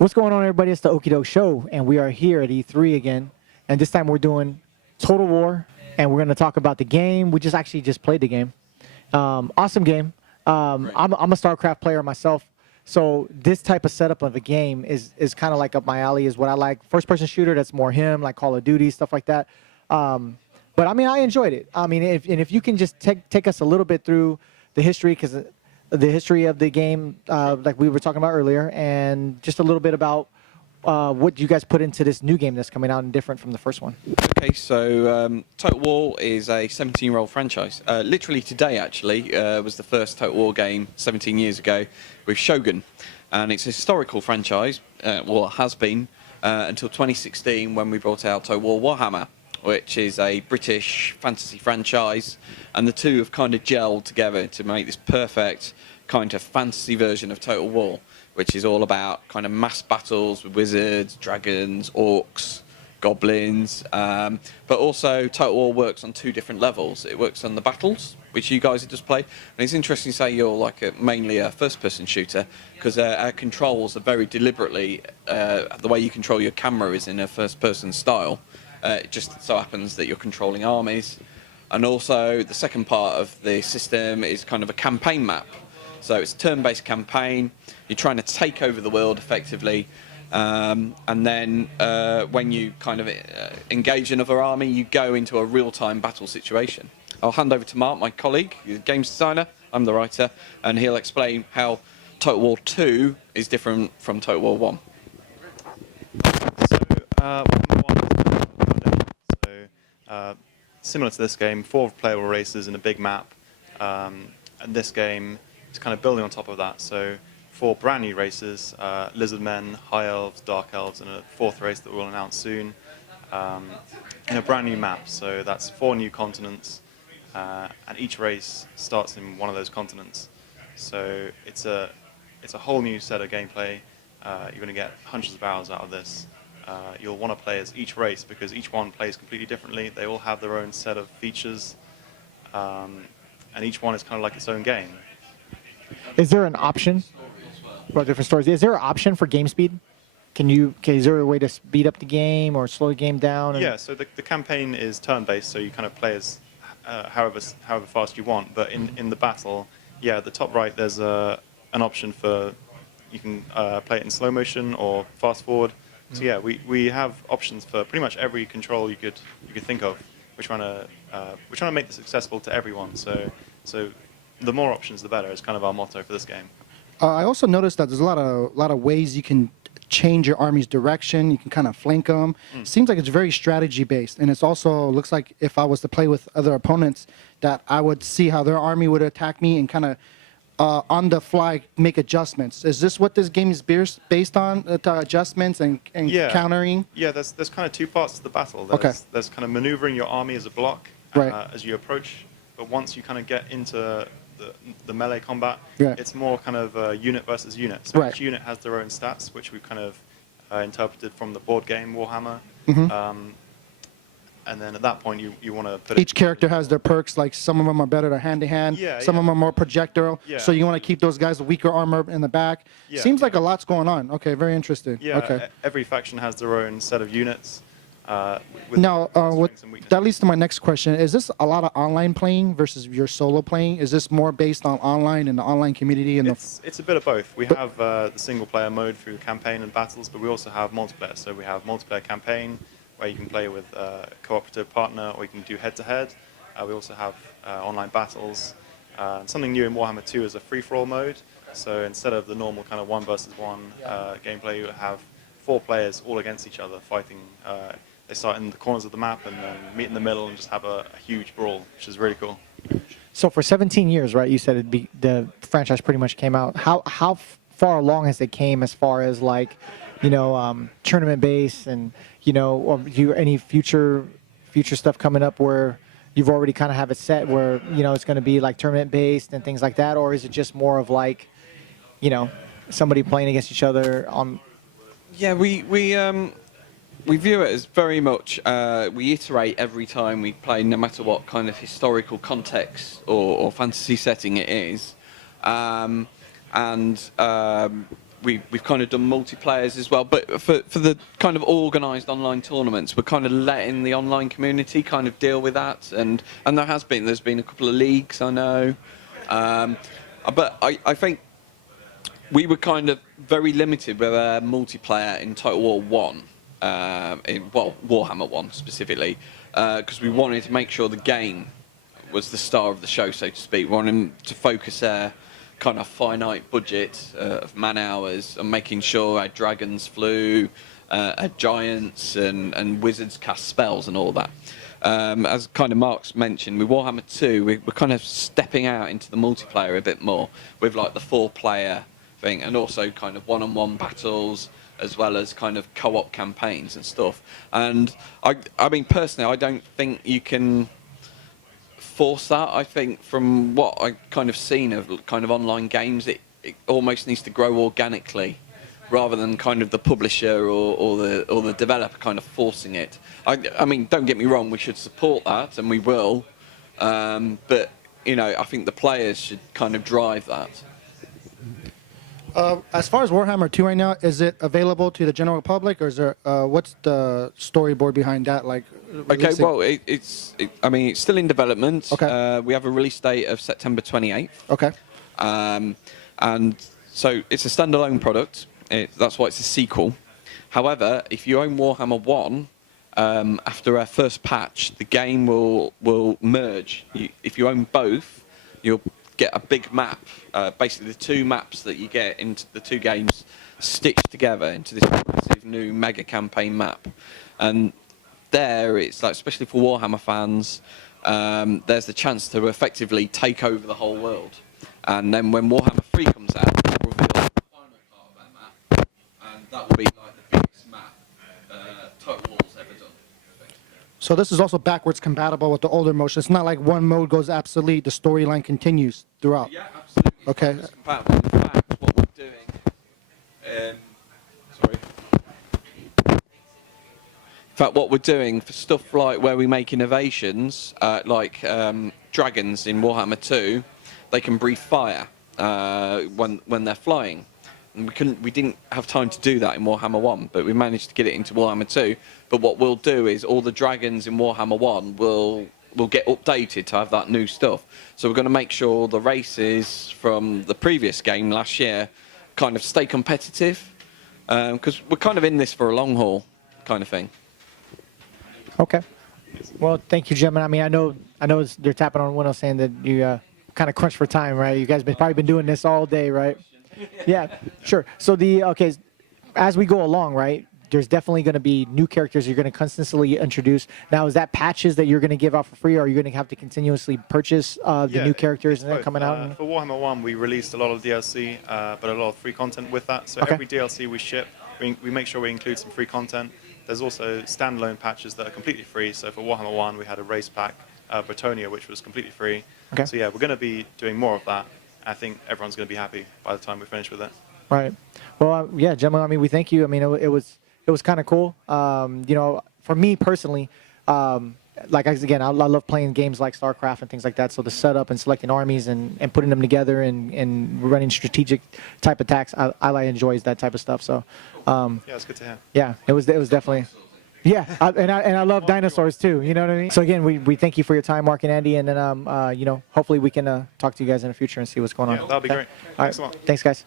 What's going on, everybody? It's the Okie Doke Show, and we are here at E3 again. And this time we're doing Total War, and we're going to talk about the game. We just played the game. Awesome game. I'm a StarCraft player myself, so this type of setup of a game is kind of like up my alley, is what I like. First-person shooter, that's more him, like Call of Duty, stuff like that. But, I mean, I enjoyed it. I mean, if you can just take us a little bit through the history, because the history of the game, like we were talking about earlier, and just a little bit about what you guys put into this new game that's coming out and different from the first one. Okay, so Total War is a 17-year-old franchise. Literally today, actually, was the first Total War game 17 years ago with Shogun. And it's a historical franchise, well, it has been, until 2016 when we brought out Total War-WarHammer, which is a British fantasy franchise, and the two have kind of gelled together to make this perfect kind of fantasy version of Total War, which is all about kind of mass battles with wizards, dragons, orcs, goblins, but also Total War works on two different levels. It works on the battles, which you guys have just played, and it's interesting to say you're like mainly a first-person shooter, because our controls are very deliberately, the way you control your camera is in a first-person style. It just so happens that you're controlling armies. And also, the second part of the system is kind of a campaign map. So it's a turn-based campaign. You're trying to take over the world effectively. And then when you kind of engage another army, you go into a real-time battle situation. I'll hand over to Mark, my colleague, he's a games designer. I'm the writer. And he'll explain how Total War 2 is different from Total War 1. Similar to this game, 4 playable races in a big map, and this game is kind of building on top of that. So 4 brand new races, Lizardmen, High Elves, Dark Elves, and a 4th race that we'll announce soon, in a brand new map. So that's 4 new continents, and each race starts in one of those continents. So it's a whole new set of gameplay. You're going to get hundreds of hours out of this. You'll want to play as each race because each one plays completely differently. They all have their own set of features, and each one is kind of like its own game. Is there an option for different stories? Is there an option for game speed? Is there a way to speed up the game or slow the game down? Yeah, so the campaign is turn-based, so you kind of play as however fast you want. But in the battle, yeah, at the top right there's an option for you can play it in slow motion or fast forward. So yeah, we have options for pretty much every control you could think of. We're trying to make this accessible to everyone. So the more options, the better. It's kind of our motto for this game. I also noticed that there's a lot of ways you can change your army's direction. You can kind of flank them. Seems like it's very strategy based, and it's also looks like if I was to play with other opponents, that I would see how their army would attack me and kind of on the fly make adjustments. Is this what this game is based on? Adjustments and countering? Yeah, there's kind of 2 parts to the battle. There's kind of maneuvering your army as a block as you approach, but once you kind of get into the melee combat, it's more kind of unit versus unit. So each unit has their own stats, which we've kind of interpreted from the board game Warhammer. And then at that point, you want to put each character has their perks. Like some of them are better at hand-to-hand. Some of them are more projectile. So you want to keep those guys with weaker armor in the back. Seems like a lot's going on. Okay, very interesting. Okay. Every faction has their own set of units. Now, that leads to my next question. Is this a lot of online playing versus your solo playing? Is this more based on online and the online community? And it's a bit of both. We have the single-player mode through campaign and battles, but we also have multiplayer. So we have multiplayer campaign, where you can play with a cooperative partner, or you can do head-to-head. We also have online battles. Something new in Warhammer 2 is a free-for-all mode. So instead of the normal kind of 1 versus 1 gameplay, you have 4 players all against each other fighting. They start in the corners of the map and then meet in the middle and just have a huge brawl, which is really cool. So for 17 years, right? You said the franchise pretty much came out. How far along has it came as far as like, tournament base and or any future stuff coming up where you've already kind of have it set where it's going to be like tournament based and things like that, or is it just more of like somebody playing against each other on? Yeah, we view it as very much we iterate every time we play, no matter what kind of historical context or fantasy setting it is, and we've kind of done multiplayers as well. But for the kind of organised online tournaments, we're kind of letting the online community kind of deal with that. And there's been a couple of leagues, I know. But I think we were kind of very limited with our multiplayer in Total War 1, Warhammer 1 specifically, because we wanted to make sure the game was the star of the show, so to speak. We wanted to focus our kind of finite budget of man hours and making sure our dragons flew, our giants and wizards cast spells and all that. As kind of Mark's mentioned, with Warhammer 2, we're kind of stepping out into the multiplayer a bit more with like the 4-player thing, and also kind of one-on-one battles, as well as kind of co-op campaigns and stuff. And I mean, personally, I don't think you can force that. I think from what I kind of seen of kind of online games, it almost needs to grow organically, rather than kind of the publisher or the developer kind of forcing it. I mean, don't get me wrong, we should support that, and we will. But you know, I think the players should kind of drive that. As far as Warhammer 2 right now, is it available to the general public, or is there what's the storyboard behind that? Like, okay, well, I mean, it's still in development. Okay. We have a release date of September 28th. Okay. And so it's a standalone product. That's why it's a sequel. However, if you own Warhammer 1, after our first patch, the game will merge. If you own both, you'll get a big map. Basically, the two maps that you get into the two games stitched together into this massive new mega campaign map. And there, it's like, especially for Warhammer fans, there's the chance to effectively take over the whole world. And then when Warhammer 3 comes out, we'll reveal the final part of that map, and that will be like the biggest map Total War's ever done. So this is also backwards compatible with the older motion. It's not like one mode goes obsolete, the storyline continues throughout. Yeah, absolutely. Okay. It's compatible. In fact, what we're doing, sorry. In fact, what we're doing for stuff like where we make innovations, like dragons in Warhammer 2, they can breathe fire when they're flying. And we didn't have time to do that in Warhammer 1, but we managed to get it into Warhammer 2. But what we'll do is all the dragons in Warhammer 1 will get updated to have that new stuff. So we're going to make sure the races from the previous game last year kind of stay competitive, because we're kind of in this for a long haul kind of thing. Okay. Well, thank you, gentlemen. I mean, I know they're tapping on window saying that you kind of crunch for time, right? You guys probably been doing this all day, right? Yeah, sure. So as we go along, right, there's definitely going to be new characters you're going to consistently introduce. Now, is that patches that you're going to give out for free, or are you going to have to continuously purchase the new characters and they're coming out? For Warhammer 1, we released a lot of DLC, but a lot of free content with that. So Okay. every DLC we ship, we make sure we include some free content. There's also standalone patches that are completely free. So for Warhammer 1, we had a race pack, Bretonia, which was completely free. Okay. So yeah, we're going to be doing more of that. I think everyone's going to be happy by the time we finish with it. Right. Well, yeah, gentlemen, I mean, we thank you. I mean, it was kind of cool. You know, for me personally, again, I love playing games like StarCraft and things like that. So the setup and selecting armies and putting them together and running strategic type attacks, I enjoy that type of stuff. So Yeah, it's good to hear. yeah, it was definitely. Yeah, and I love dinosaurs too. You know what I mean? So again, we thank you for your time, Mark and Andy, and then you know, hopefully we can talk to you guys in the future and see what's going on. Yeah, that'll be great. All Thanks a right. lot. Thanks, guys.